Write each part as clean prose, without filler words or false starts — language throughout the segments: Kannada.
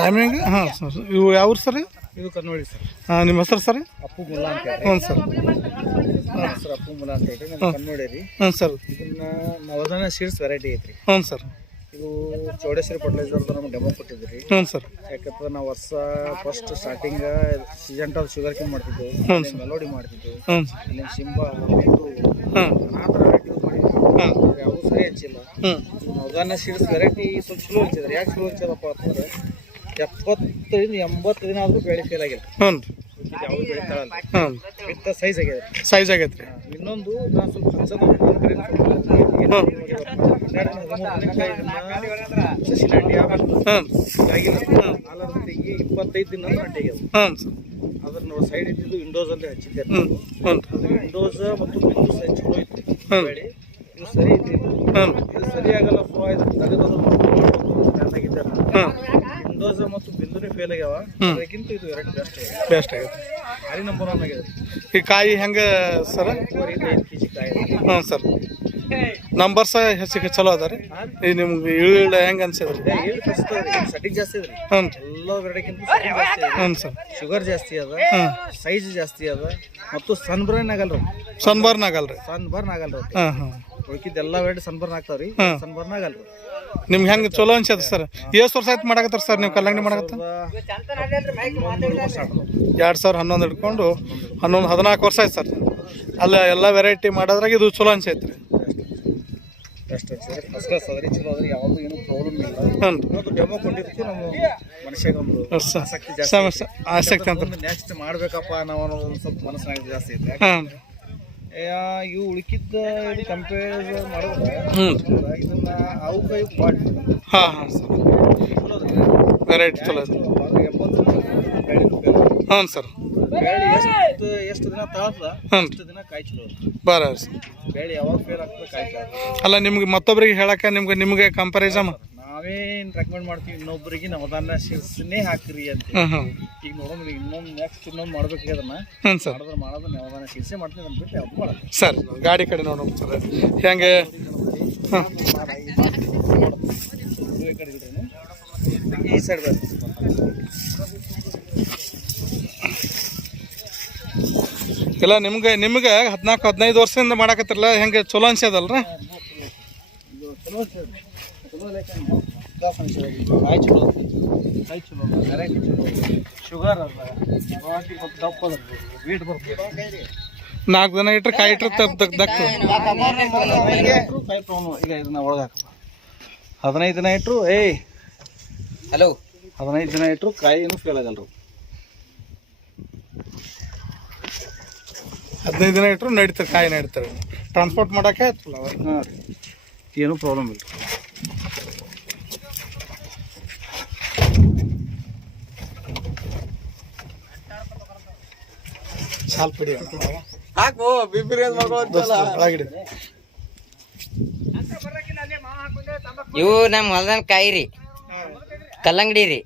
ಟೈಮಿಂಗ್ ಹಾಂ ಸರ್ ಇವು ಯಾವ ಸರ್? ಇದು ಕನ್ನೋಳಿ ಸರ್. ಹಾಂ ನಿಮ್ಮ ಹೆಸರು ಸರ್? ಅಪ್ಪು ಮುಲ್ಲಾ ಅಂತ ಹೇಳಿ. ಹ್ಞೂ ಸರ್. ಸರ್ ಅಪ್ಪು ಮುಲ್ಲಾ ಅಂತ ಹೇಳಿ ನಮ್ಮ ಕನ್ನೋಳಿ ರೀ. ಹ್ಞೂ ಸರ್. ಇದನ್ನ ನವಧಾನ ಸೀಡ್ಸ್ ವೆರೈಟಿ ಐತ್ರಿ. ಹ್ಞೂ ಸರ್. ಇದು ಚೌಡೇಶ್ವರಿ ಫರ್ಟಿಲೈಸರ್ದು ನಮ್ಗೆ ಡೆಮೋ ಕೊಟ್ಟಿದ್ರಿ. ಹ್ಞೂ ಸರ್. ಯಾಕಂದ್ರೆ ನಾವು ವರ್ಷ ಫಸ್ಟ್ ಸ್ಟಾರ್ಟಿಂಗ್ ಸಿಜೆಂಟಲ್ ಶುಗರ್ ಕೇನ್ ಮಾಡ್ತಿದ್ವು, ಮೆಲೋಡಿ ಮಾಡ್ತಿದ್ವು, ಅಲ್ಲಿ ಶಿಂಬಾ ಆ ಥರ ವೆರೈಟಿ ಯೂಸ್ ಮಾಡಿದ್ವಿ. ಯಾವುದು ಸರಿ ಹಚ್ಚಿಲ್ಲ. ನವಧಾನ ಸೀಡ್ಸ್ ವೆರೈಟಿ ಸ್ವಲ್ಪ ಚಲೋ ಹಚ್ಚಿದ್ರಿ. ಯಾಕೆ ಚಲೋ ಹಚ್ಚದಪ್ಪ ಅಂತಂದ್ರೆ 70-80 ದಿನ ಆದರೂ ಬೆಳೆ ಫೇಲ್ ಆಗಿಲ್ಲ. ಯಾವುದು ಬೆಳೆ ತಗೊಳ್ಳಲ್ಲ. ಬಿತ್ತ ಸೈಜ್ ಆಗ್ಯದ. ಸೈಜ್ ಆಗೈತೆ ರೀ. ಇನ್ನೊಂದು ನಾನು ಸ್ವಲ್ಪ ಹಚ್ಚೋದು ನನ್ನ ಕಡೆ ಸಸಿ ನಾಟಿ ಆಗಿಲ್ಲ. 25 ದಿನ ನಾಟಿ ಆಗ್ಯದ. ಅದನ್ನ ಸೈಡ್ ಇದ್ದಿದ್ದು ವಿಂಡೋಸ್ ಅಲ್ಲೇ ಹಚ್ಚಿದ್ದೆ. ವಿಂಡೋಸ್ ಮತ್ತು ಬಿಂದು ಸೈಜ್ ಚಲೋ ಇತ್ತು. ಇದು ಸರಿ ಇತ್ತು. ಇದು ಸರಿ ಆಗಲ್ಲ. ವಿಂಡೋಸ್ ಮತ್ತು ಬಿಂದುನೇ ಫೇಲ್ ಆಗ್ಯಾವ. ಅದಕ್ಕಿಂತ ಇದು ವೆರೈಟಿ ಬೆಸ್ಟ್ ಆಗೈತೆ. ಭಾರಿ ನಂಬರ್ 1 ಆಗ್ಯದ. ಈ ಕಾಯಿ ಹೆಂಗೆ ಸರ್? 5 kg ಕಾಯಿ. ಹ್ಞೂ ಸರ್. ನಂಬರ್ಸ ಹೆಚ್ಚಿಗೆ ಚಲೋ ಅದ ರೀ. ಈಗ ನಿಮ್ಗೆ ಈಳ್ಳ ಹೆಂಗೆ ಅನ್ಸಿದ್ರಿ? ಸಟಿಂಗ್ ಜಾಸ್ತಿ ಅದ ರೀ. ಹ್ಞೂ ಎಲ್ಲ ವೆರೈಟಿಗಿಂತ ಸಟಿಂಗ್ ಜಾಸ್ತಿ ಅದ. ಹ್ಞೂ ಸರ್. ಶುಗರ್ ಜಾಸ್ತಿ ಅದ, ಸೈಜ್ ಜಾಸ್ತಿ ಅದ, ಮತ್ತು ಸನ್ಬರ್ನ್ ಆಗಲ್ರಿ. ಸನ್ಬರ್ನ್ ಆಗಲ್ರಿ. ಸನ್ಬರ್ನ್ ಆಗಲ್ರಿ. ಹಾಂ ಹಾಂ. ಉಳ್ಕಿದ್ದೆಲ್ಲ ವೆರೈಟಿ ಸನ್ಬರ್ನ್ ಆಗ್ತಾವ್ರಿ. ಸನ್ಬರ್ನ್ ಆಗಲ್ರಿ. ನಿಮ್ಗೆ ಹೆಂಗೆ ಚಲೋ ಅನ್ಸದ ಸರ್? ಎಷ್ಟು ವರ್ಷ ಆಯ್ತು ಮಾಡಕತ್ತಾರ ಸರ್ ನೀವು ಕಲ್ಲಂಗಡಿ ಮಾಡಕತ್ತ? 2011 ಹಿಡ್ಕೊಂಡು 14 ವರ್ಷ ಆಯ್ತು ಸರ್. ಅಲ್ಲ ಎಲ್ಲ ವೆರೈಟಿ ಮಾಡೋದ್ರಾಗ ಇದು ಚಲೋ ಅನ್ಸೈತೆ ರೀ. ಫಸ್ಟ್ ಕ್ಲಾಸ್ ಅದ್ರಿ, ಚಲೋ ಅದ್ರಿ. ಯಾವುದು ಏನು ಪ್ರಾಬ್ಲಮ್ ಇಲ್ಲ. ಡೆಮೋ ಕೊಟ್ಟಿದ್ದಕ್ಕೂ ನಮ್ಮ ಮನುಷ್ಯಾಗ ಒಂದು ಆಸಕ್ತಿ ಜಾಸ್ತಿ. ಆಸಕ್ತಿ ಅಂತ ನೆಕ್ಸ್ಟ್ ಮಾಡ್ಬೇಕಪ್ಪ ನಾವು ಅನ್ನೋದು ಒಂದು ಸ್ವಲ್ಪ ಮನಸ್ಸಿನಾಗ ಜಾಸ್ತಿ ಐತೆ. ಇವು ಉಳ್ಕಿದ್ದ ಕಂಪೇರ್ ಮಾಡಿದ್ರೆ ಇದನ್ನ ಅವಕ್ಕೆ ಮಾಡಿ. ಹಾಂ ಹಾಂ ಸರ್. ವೆರೈಟಿ ಚಲೋ ಇದೆ. 70 ಹ್ಞೂ ಸರ್. ಬೇಳೆ ಎಷ್ಟು ದಿನ ತಾಳ್ತದ ಅಷ್ಟು ದಿನ ಕಾಯಿ ಚಲೋ ಬರ ಸರ್. ಬೇಳೆ ಯಾವಾಗ ಫೇಲ್ ಆಗ್ತದೆ ಕಾಯಿ ಚಲೋ. ಅಲ್ಲ ನಿಮ್ಗೆ ಮತ್ತೊಬ್ಬರಿಗೆ ಹೇಳಕ್ಕೆ ನಿಮಗೆ ಕಂಪ್ಯಾರಿಸಮ್ ನಾವೇನು ರೆಕಮೆಂಡ್ ಮಾಡ್ತೀವಿ ಇನ್ನೊಬ್ಬರಿಗೆ ನವಧಾನ ಸೀಡ್ಸ್ನೇ ಹಾಕ್ರಿ ಅಂತ. ಈಗ ನೋಡೋಣ ಇನ್ನೊಂದು ನೆಕ್ಸ್ಟ್ ಇನ್ನೊಂದು ಮಾಡ್ಬೇಕು ಅದನ್ನ. ಹ್ಞೂ ಸರ್. ಮಾಡೋದು ನವಧಾನ ಸೀಡ್ಸೇ ಮಾಡ್ತೀವಿ ಅಂದ್ಬಿಟ್ಟು ಯಾವ್ದು ಮಾಡೋದು ಸರ್. ಗಾಡಿ ಕಡೆ ನೋಡೋಣ ಸರ್ ಹೆಂಗೆ. ಹಾಂ ಈ ಸೈಡ್ ಬರ್ತದೆ. ಇಲ್ಲ ನಿಮ್ಗೆ 14-15 ವರ್ಷದಿಂದ ಮಾಡಕತ್ತಿರಲ್ಲ, ಹೆಂಗೆ ಚಲೋ ಅನ್ಸದಲ್ರಿ? ಶುಗರ್ ದಪ್ಪ ವೀಟ್ ಬರ್ತದೆ. 4 ದಿನ ಇಟ್ಟರೆ ಕಾಯಿ ಇಟ್ಟರೆ ದಕ್ಕ. ಈಗ ಇದನ್ನ ಒಳಗಾಕ 15 ದಿನ ಇಟ್ಟರು. ಹಲೋ 15 ದಿನ ಇಟ್ಟರು ಕಾಯಿ ಏನು ಫೇಲ್ ಆಗಲ್ರಿ. 15 ದಿನ ಇಟ್ಟರು ನಡೀತಾರೆ, ಕಾಯಿ ನಡೀತಾರೆ. ಟ್ರಾನ್ಸ್ಪೋರ್ಟ್ ಮಾಡೋಕೆ ಏನು ಪ್ರಾಬ್ಲಮ್ ಇಲ್ಲ. ಸಾಲ್ ಪುಡಿ ಹಾಕು ಬಿಬ್ರಿ ಒಳಗಿಡಿ. ಇವು ನಮ್ಮ ಹೊಲದ ಕಾಯಿ ರೀ, ಕಲ್ಲಂಗಡಿ ರೀ.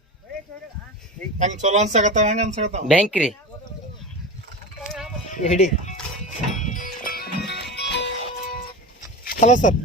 ಹೆಂಗೆ ಚಲೋ ಅನ್ಸಕತ್ತಾವ? ಹೆಂಗೆ ಅನ್ಸಕತ್ತಾವ? ಬ್ಯಾಂಕ್ ರೀ ಹಿಡಿ. Hello sir.